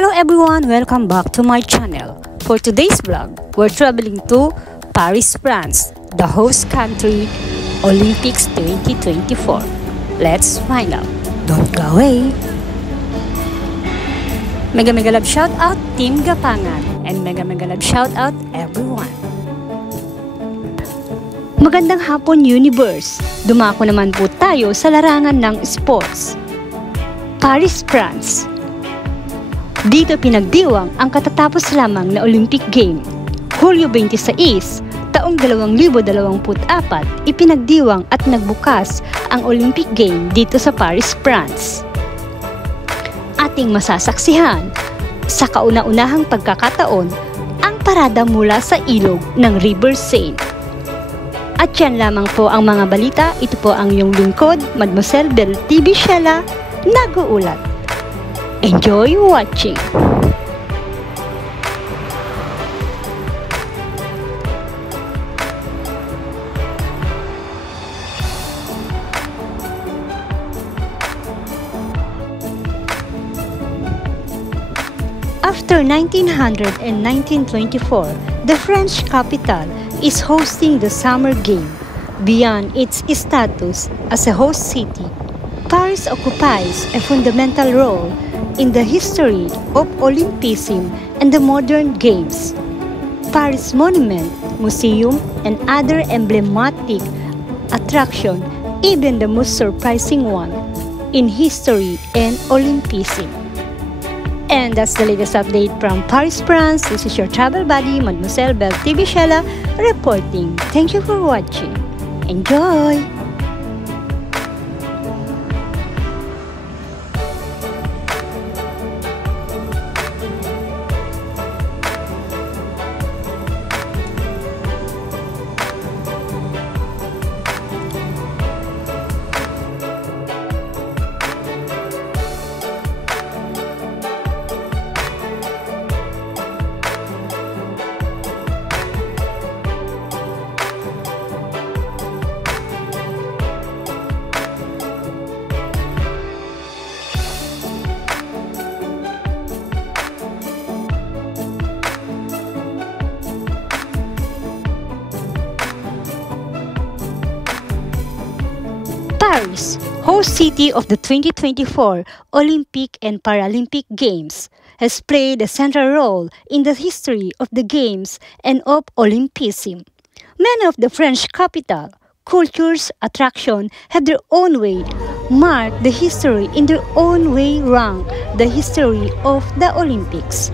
Hello everyone, welcome back to my channel. For today's vlog, we're traveling to Paris, France, the host country, Olympics 2024. Let's find out. Don't go away. Mega love shout out Team Gapangan and mega love shout out everyone. Magandang hapon universe. Dumako naman po tayo sa larangan ng sports. Paris, France. Dito pinagdiwang ang katatapos lamang na Olympic Game. Hulyo 26, taong 2024, ipinagdiwang at nagbukas ang Olympic Game dito sa Paris, France. Ating masasaksihan sa kauna-unahang pagkakataon ang parada mula sa ilog ng River Seine. At yan lamang po ang mga balita. Ito po ang iyong lingkod, Mademoiselle Belle TV Shella, nag-uulat. Enjoy watching! After 1900 and 1924, the French capital is hosting the Summer Game. Beyond its status as a host city, Paris occupies a fundamental role in the history of Olympism and the modern games. Paris Monument, Museum, and other emblematic attractions, even the most surprising one in history and Olympism. And that's the latest update from Paris, France. This is your travel buddy, Mademoiselle Belle TV Shella, reporting. Thank you for watching. Enjoy! Paris, host city of the 2024 Olympic and Paralympic Games, has played a central role in the history of the Games and of Olympism. Many of the French capital, cultures, attractions have their own way, mark the history in their own way, rank the history of the Olympics.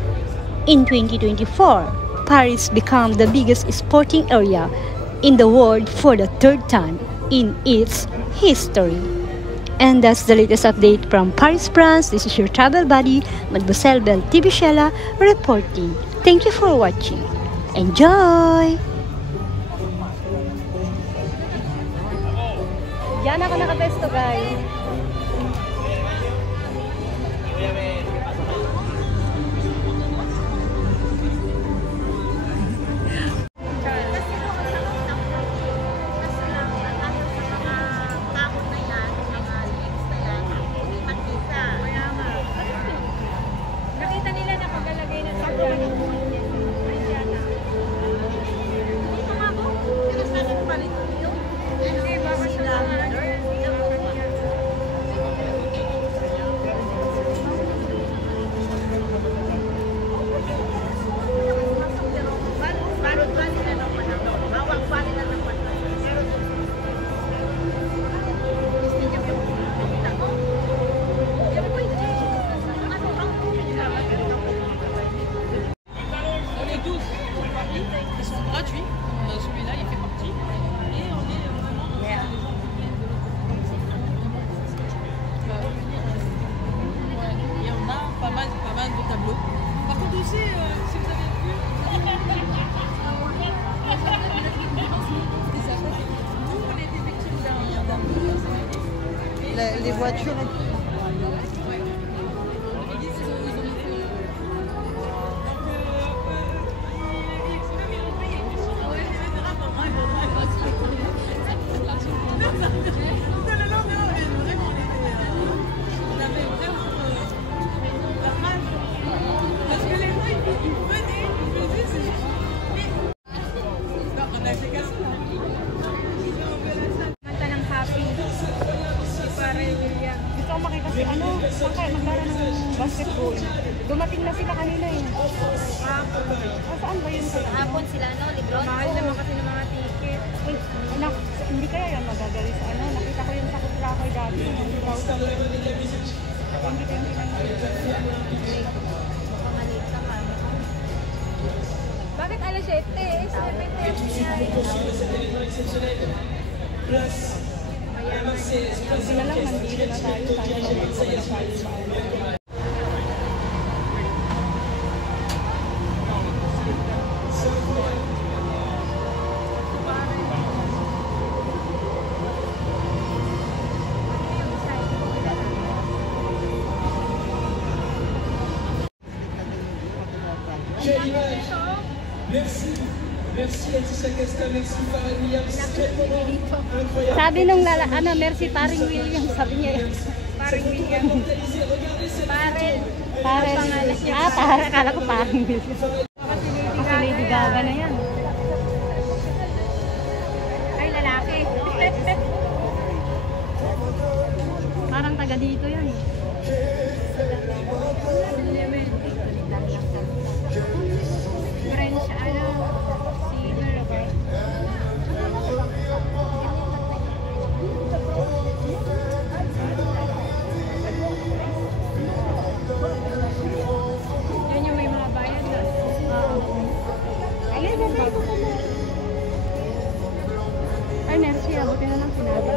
In 2024, Paris became the biggest sporting area in the world for the third time in its history. And that's the latest update from Paris, France. This is your travel buddy, Mademoiselle Belle TV Shella, reporting. Thank you for watching. Enjoy! Yan ako nakabesto, guys. Les voitures. Ano, saan maglaro ng basketball? Dumating na sila kanina eh. Saan ba yun kaya? Hapon sila, no? Libron? Mahal naman kasi ng mga ticket. Uy, anak, hindi kaya yan magagali sa ano? Nakita ko yung sa Kutlakay dati. 2020 lang. Baka maliit ka, mama. Bakit alas 7? 7:30. Sabi na lang, nandito na tayo. Sana nandito na tayo sa ano. Sabi nung Mercy Paring William, sabi niya yun. Paring William. Parel. Paring. Akala ko Paring William. Kasi Lady Gaga na yan. Ay, lalaki. Parang taga dito yan. French, ano? Singer ba? Yan yung may mga bayan na. Ay, Mercy, abuti na lang sinabi.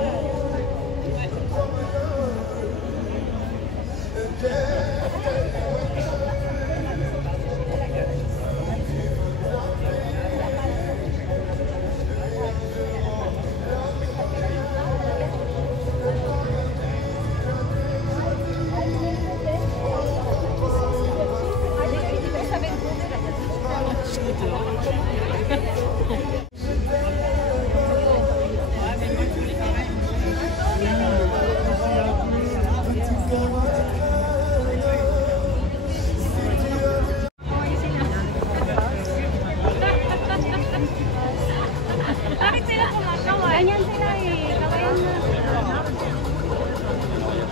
Bakit sila kumakawa? Ganyan sila eh. Kawayan na.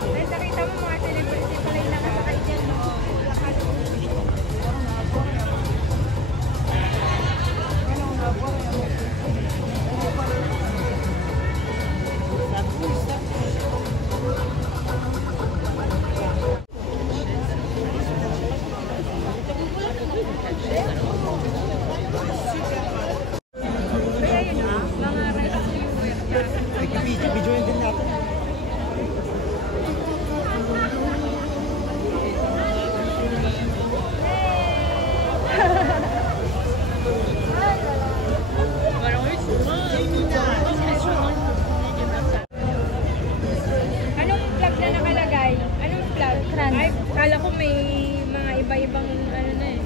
Dahil nakita mo mga celebrity pala yung nakasakay dyan, no? Kaya yun, mga rescue. Videoin din natin. Anong flag na nakalagay? Anong flag? France. Ay, kala ko may mga iba-ibang ano na eh.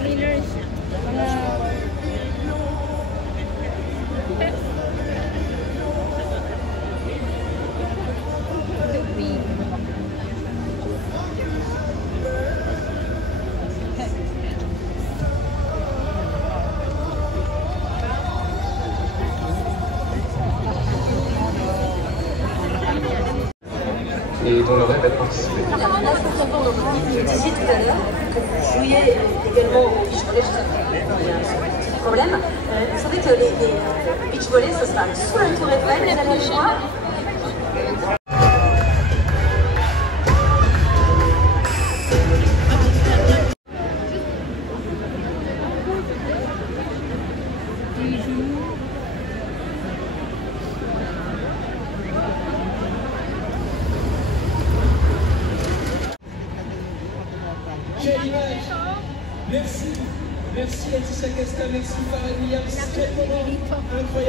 Cleaners. Mga Dupi. Et dont le rêve est de participer. Vous disiez tout à l'heure que vous jouiez également au beach volley, je sais qu'il y a un petit problème. Vous savez que les beach volley, ça sera sous la tour Eiffel, les allées choix.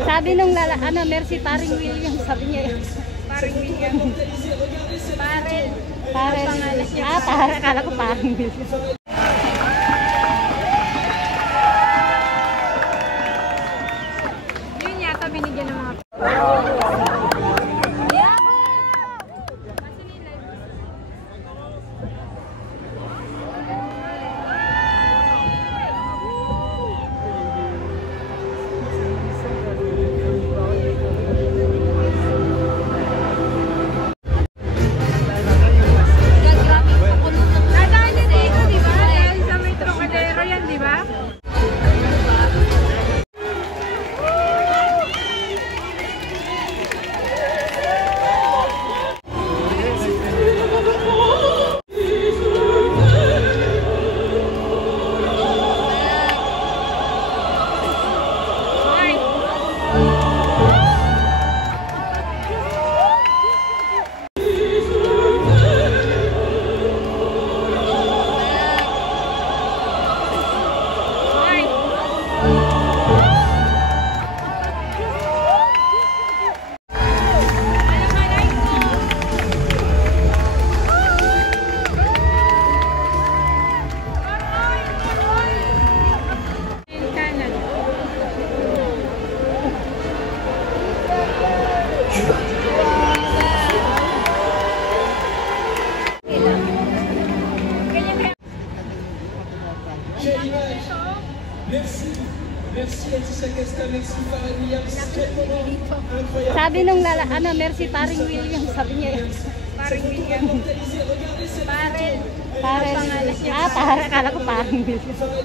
sabi nung Mercy Paring William, sabi niya yun. Paring William. Parel. Paring. Akala ko Paring William. Yun yata binigyan ng mga... Sabi nung Mercy, paring William, sabi niya yun. Paring William. Parel. Parel. Pangalan niya. Parel. Akala ko paring William.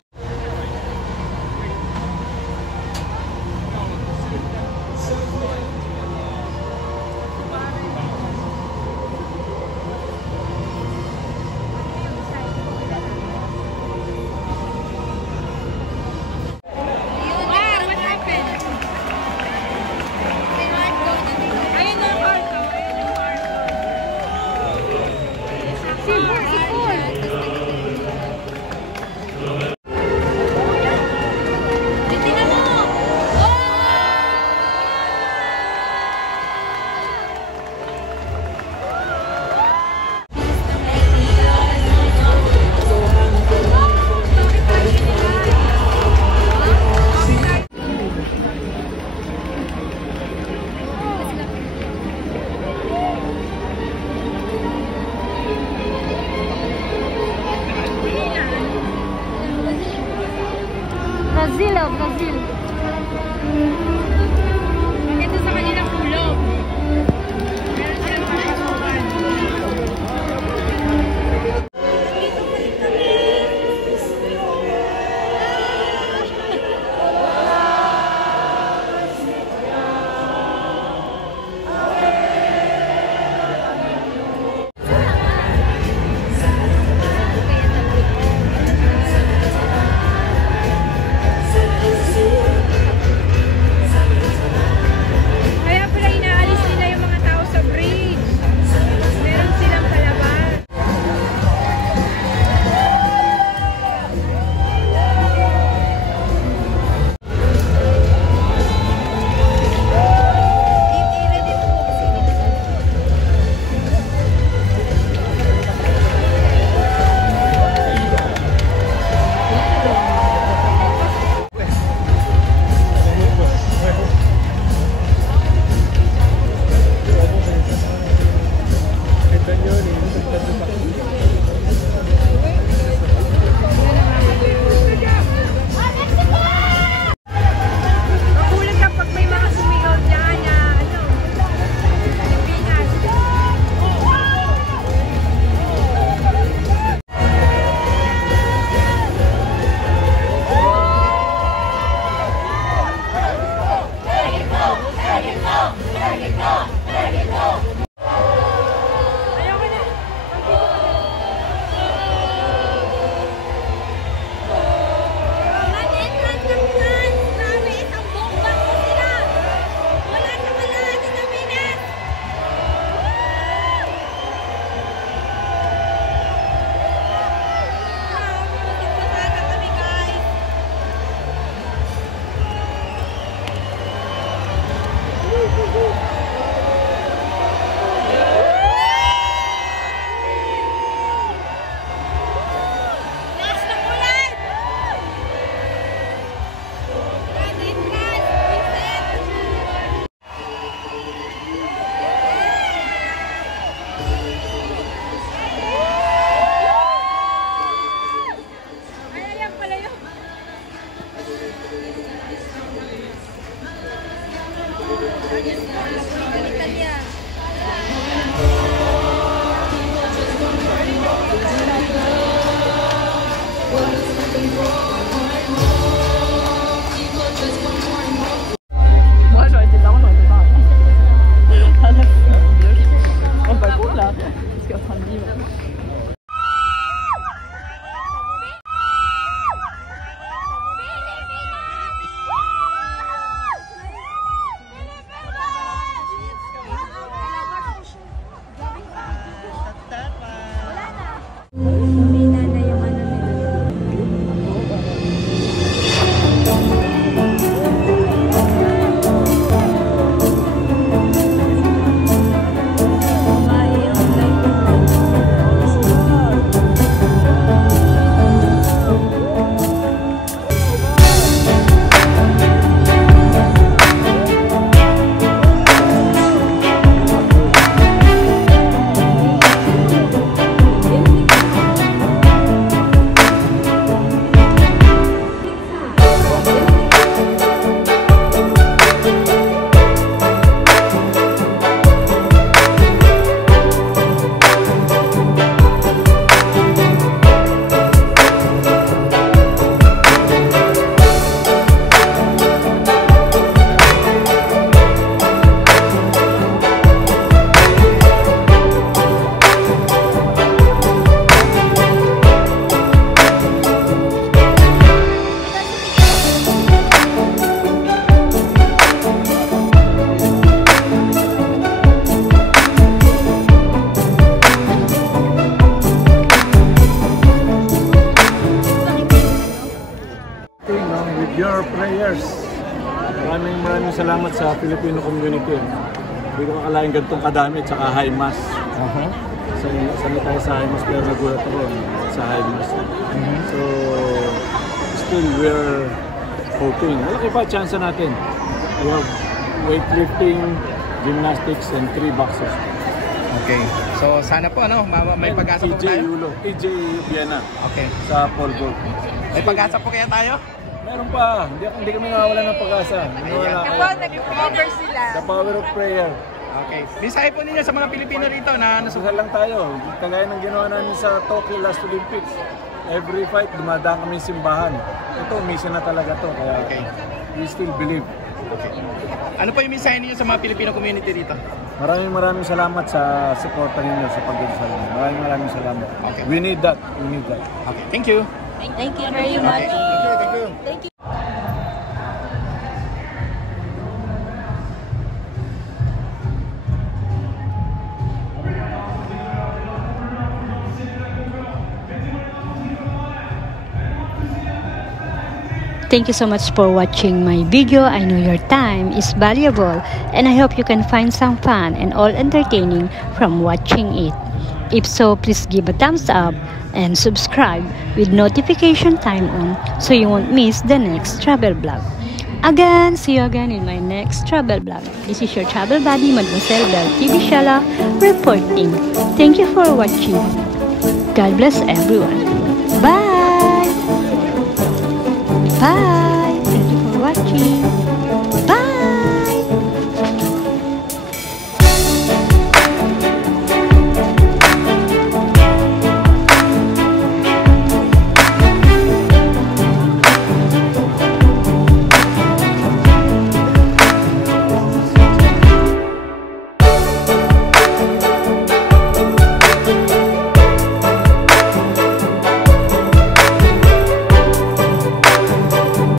Brazil. Maganda sa kanilang kulog. Meron silang papasukan. Wala na. Filipiners, maraming salamat sa Filipino community. Hindi ko akalain ganitong kadami, tsaka high mass. Sanay tayo sa high mass, pero nagulat ako sa high mass. So, still we're hoping. Malaki pa chance natin. We have weightlifting, gymnastics, and 3 boxers. Okay. So, sana po, ano, may pag-asa po tayo? TJ Viena. Okay. Sa pole vault. May pag-asa po kaya tayo? Meron pa. Hindi kami nawawala ng pag-asa. Nag-cover sila. The power of prayer. Okay. Mensahe po ninyo sa mga Pilipino rito na Nasugal lang tayo. Kagaya ng ginawa namin sa Tokyo last Olympics. Every fight, dumadaan kami simbahan. Ito, mission na talaga to. Kaya we still believe. Okay. Ano po yung mensahe ninyo sa mga Filipino community dito? Maraming salamat sa suporta ninyo sa pagdudusal. Maraming salamat. Okay. We need that. Okay. Thank you. Thank you very much. Thank you. Thank you so much for watching my video. I know your time is valuable and I hope you can find some fun and all entertaining from watching it. If so, please give a thumbs up and subscribe with notification time on so you won't miss the next travel vlog. Again, see you again in my next travel vlog. This is your travel buddy, Mademoiselle Belle TV Shala reporting. Thank you for watching. God bless everyone. Bye! Bye! Thank you for watching.